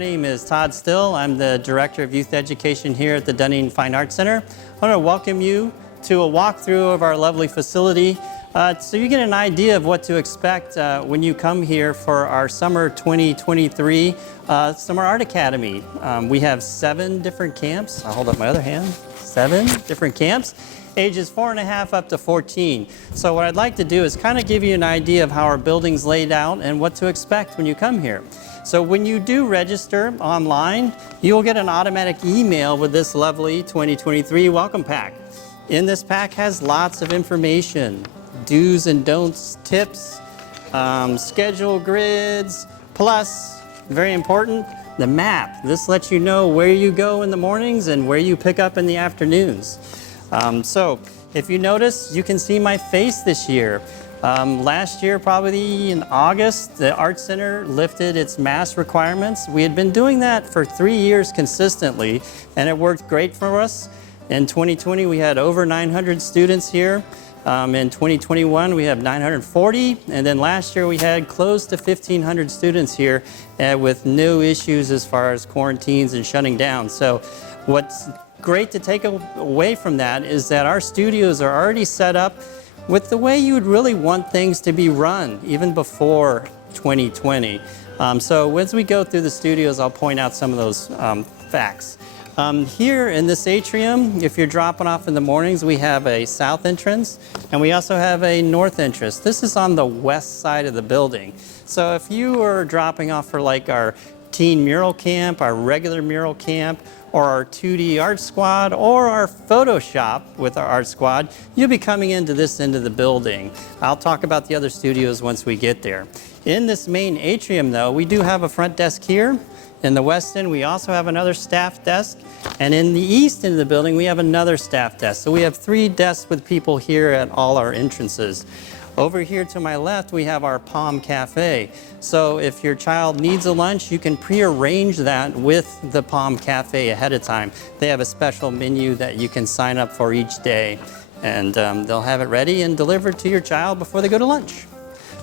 name is Todd Still. I'm the Director of Youth Education here at the Dunedin Fine Arts Center. I want to welcome you to a walkthrough of our lovely facility so you get an idea of what to expect when you come here for our Summer 2023 Summer Art Academy. We have 7 different camps. I'll hold up my other hand. 7 different camps, ages 4.5 up to 14. So what I'd like to do is kind of give you an idea of how our building's laid out and what to expect when you come here. So when you do register online, you'll get an automatic email with this lovely 2023 welcome pack. In this pack has lots of information, do's and don'ts, tips, schedule grids, plus, very important, the map. This lets you know where you go in the mornings and where you pick up in the afternoons. So if you notice, you can see my face this year. Last year, probably in August, the Art Center lifted its mask requirements. We had been doing that for 3 years consistently, and it worked great for us. In 2020, we had over 900 students here. In 2021, we have 940, and then last year we had close to 1,500 students here with no issues as far as quarantines and shutting down. So what's great to take away from that is that our studios are already set up with the way you would really want things to be run, even before 2020. So as we go through the studios, I'll point out some of those facts. Here in this atrium, if you're dropping off in the mornings, we have a south entrance, and we also have a north entrance. This is on the west side of the building. So if you are dropping off for like our teen mural camp, our regular mural camp, or our 2D art squad, or our Photoshop with our art squad, you'll be coming into this end of the building. I'll talk about the other studios once we get there. In this main atrium though, we do have a front desk here. In the west end, we also have another staff desk. And in the east end of the building, we have another staff desk. So we have 3 desks with people here at all our entrances. Over here to my left, we have our Palm Cafe. So if your child needs a lunch, you can pre-arrange that with the Palm Cafe ahead of time. They have a special menu that you can sign up for each day. And they'll have it ready and delivered to your child before they go to lunch.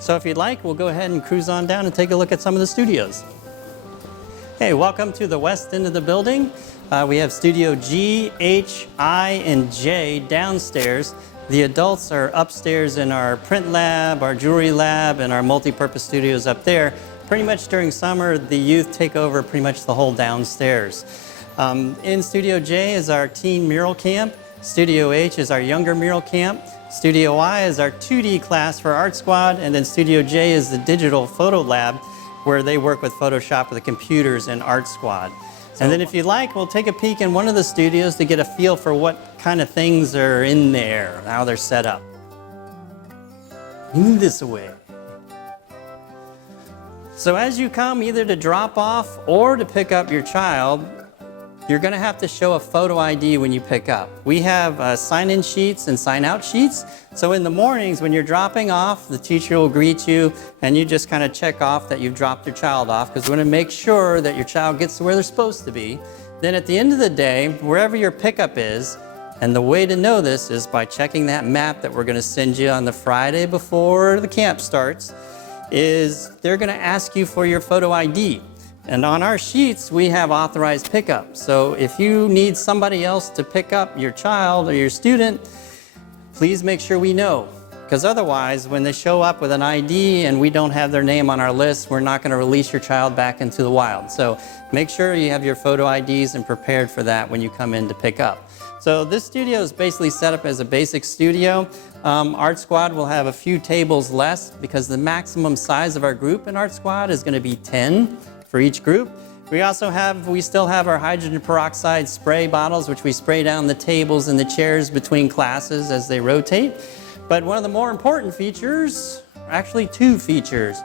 So if you'd like, we'll go ahead and cruise on down and take a look at some of the studios. Hey, welcome to the west end of the building. We have Studio G, H, I, and J downstairs. The adults are upstairs in our print lab, our jewelry lab, and our multi-purpose studios up there. Pretty much during summer, the youth take over pretty much the whole downstairs. In Studio J is our teen mural camp. Studio H is our younger mural camp. Studio I is our 2D class for Art Squad, and then Studio J is the digital photo lab, where they work with Photoshop with the computers and Art Squad. And then if you'd like, we'll take a peek in one of the studios to get a feel for what kind of things are in there, how they're set up. Move this away. So as you come either to drop off or to pick up your child, you're going to have to show a photo ID when you pick up. We have sign-in sheets and sign-out sheets. So in the mornings when you're dropping off, the teacher will greet you and you just kind of check off that you've dropped your child off because we want to make sure that your child gets to where they're supposed to be. Then at the end of the day, wherever your pickup is, and the way to know this is by checking that map that we're going to send you on the Friday before the camp starts, is they're going to ask you for your photo ID. And on our sheets, we have authorized pickup. So if you need somebody else to pick up your child or your student, please make sure we know. Because otherwise, when they show up with an ID and we don't have their name on our list, we're not going to release your child back into the wild. So make sure you have your photo IDs and prepared for that when you come in to pick up. So this studio is basically set up as a basic studio. Art Squad will have a few tables less because the maximum size of our group in Art Squad is going to be 10. For each group. We still have our hydrogen peroxide spray bottles, which we spray down the tables and the chairs between classes as they rotate. But one of the more important features, actually 2 features.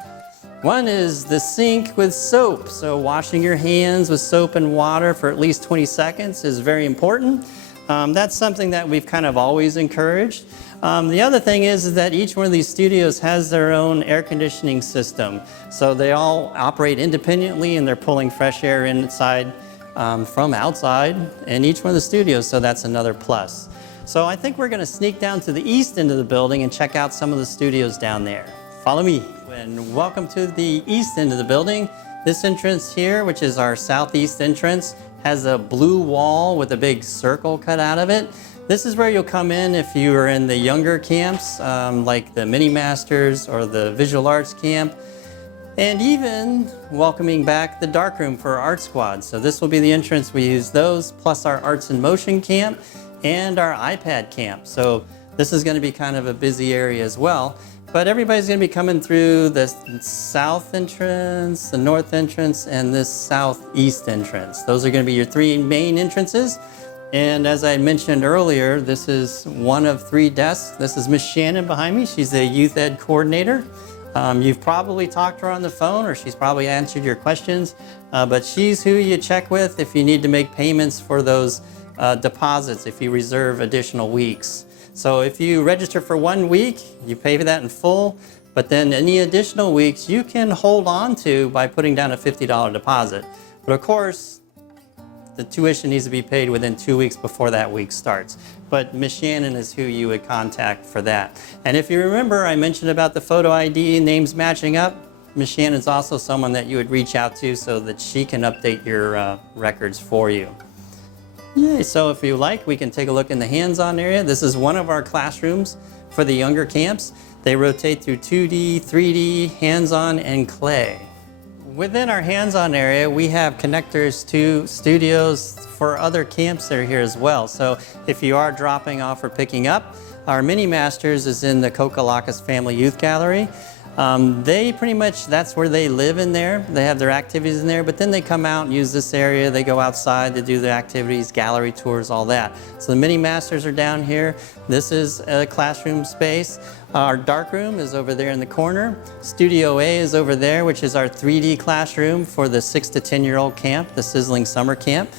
One is the sink with soap. So washing your hands with soap and water for at least 20 seconds is very important. That's something that we've kind of always encouraged. The other thing is that each one of these studios has their own air conditioning system. So they all operate independently and they're pulling fresh air inside from outside in each one of the studios, so that's another plus. So I think we're going to sneak down to the east end of the building and check out some of the studios down there. Follow me. And welcome to the east end of the building. This entrance here, which is our southeast entrance, has a blue wall with a big circle cut out of it. This is where you'll come in if you are in the younger camps, like the Mini Masters or the Visual Arts camp, and even welcoming back the darkroom for our art squad. So this will be the entrance. We use those, plus our Arts in Motion camp and our iPad camp. So this is going to be kind of a busy area as well. But everybody's going to be coming through the south entrance, the north entrance, and this southeast entrance. Those are going to be your three main entrances. And as I mentioned earlier, this is one of 3 desks. This is Miss Shannon behind me. She's the youth ed coordinator. You've probably talked to her on the phone, or she's probably answered your questions, but she's who you check with if you need to make payments for those deposits, if you reserve additional weeks. So if you register for 1 week, you pay for that in full, but then any additional weeks you can hold on to by putting down a $50 deposit. But of course, the tuition needs to be paid within 2 weeks before that week starts. But Miss Shannon is who you would contact for that. And if you remember, I mentioned about the photo ID, names matching up. Miss Shannon's also someone that you would reach out to so that she can update your records for you. Yay, so if you like, we can take a look in the hands-on area. This is one of our classrooms for the younger camps. They rotate through 2D, 3D, hands-on, and clay. Within our hands-on area, we have connectors to studios for other camps that are here as well. So if you are dropping off or picking up, our Mini Masters is in the Kokalakis Family Youth Gallery. They pretty much, that's where they live in there. They have their activities in there, but then they come out and use this area. They go outside to do their activities, gallery tours, all that. So the Mini Masters are down here. This is a classroom space. Our dark room is over there in the corner. Studio A is over there, which is our 3D classroom for the 6 to 10-year-old camp, the Sizzling Summer Camp.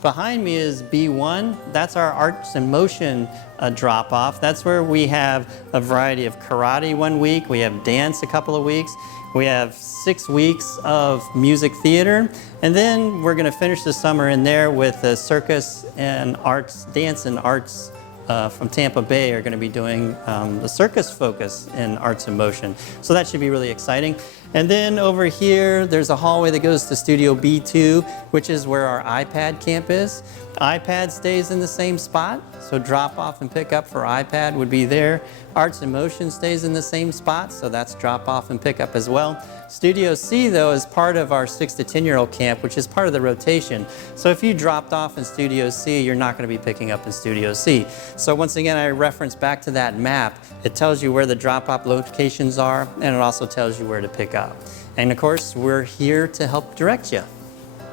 Behind me is B1. That's our Arts in Motion drop-off. That's where we have a variety of karate 1 week. We have dance a couple of weeks. We have 6 weeks of music theater. And then we're going to finish the summer in there with the circus and arts, dance and arts from Tampa Bay are going to be doing the circus focus in Arts in Motion. So that should be really exciting. And then over here, there's a hallway that goes to Studio B2, which is where our iPad camp is. iPad stays in the same spot, so drop off and pick up for iPad would be there. Arts in Motion stays in the same spot, so that's drop off and pick up as well. Studio C, though, is part of our 6 to 10-year-old camp, which is part of the rotation. So if you dropped off in Studio C, you're not going to be picking up in Studio C. So once again, I reference back to that map. It tells you where the drop-off locations are, and it also tells you where to pick up. And of course, we're here to help direct you.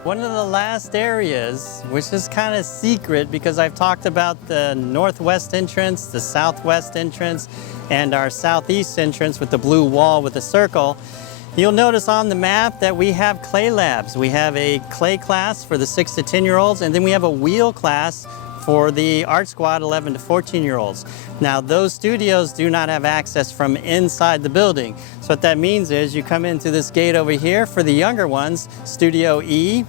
One of the last areas, which is kind of secret because I've talked about the northwest entrance, the southwest entrance, and our southeast entrance with the blue wall with the circle. You'll notice on the map that we have clay labs. We have a clay class for the 6 to 10-year-olds, and then we have a wheel class for the Art Squad 11 to 14-year-olds. Now, those studios do not have access from inside the building. So what that means is you come into this gate over here for the younger ones, Studio E.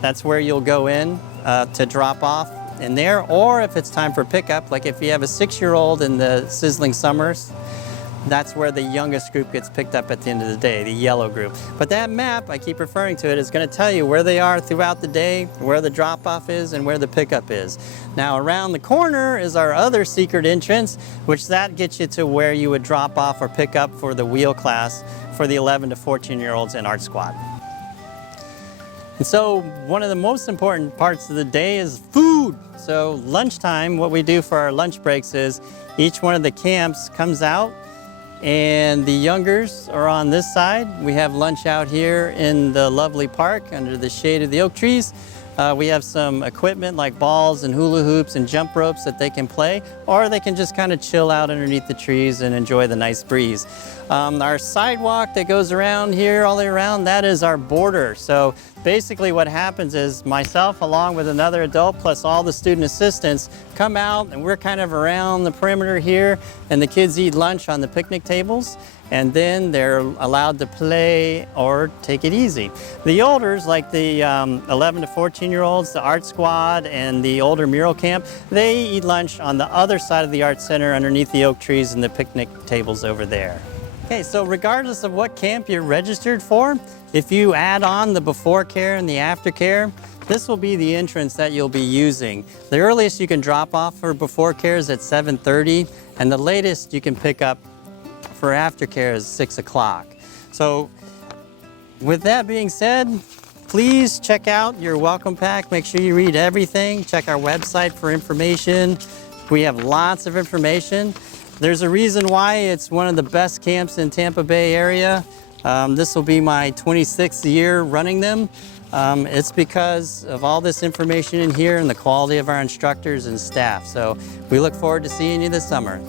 That's where you'll go in to drop off in there. Or if it's time for pickup, like if you have a 6-year-old in the Sizzling Summers, that's where the youngest group gets picked up at the end of the day, the yellow group. But that map, I keep referring to it, is going to tell you where they are throughout the day, where the drop-off is, and where the pickup is. Now, around the corner is our other secret entrance, which that gets you to where you would drop off or pick up for the wheel class for the 11 to 14-year-olds in Art Squad. And so one of the most important parts of the day is food. So lunchtime, what we do for our lunch breaks is each one of the camps comes out, and the youngers are on this side. We have lunch out here in the lovely park under the shade of the oak trees. We have some equipment like balls and hula hoops and jump ropes that they can play, or they can just kind of chill out underneath the trees and enjoy the nice breeze. Our sidewalk that goes around here all the way around, that is our border. So basically what happens is myself along with another adult plus all the student assistants come out, and we're kind of around the perimeter here, and the kids eat lunch on the picnic tables, and then they're allowed to play or take it easy. The olders, like the 11 to 14-year-olds, the Art Squad, and the older mural camp, they eat lunch on the other side of the Art Center underneath the oak trees and the picnic tables over there. Okay, so regardless of what camp you're registered for, if you add on the before care and the after care, this will be the entrance that you'll be using. The earliest you can drop off for before care is at 7:30, and the latest you can pick up for aftercare is 6 o'clock. So with that being said, please check out your welcome pack. Make sure you read everything. Check our website for information. We have lots of information. There's a reason why it's one of the best camps in Tampa Bay area. This will be my 26th year running them. It's because of all this information in here and the quality of our instructors and staff. So we look forward to seeing you this summer.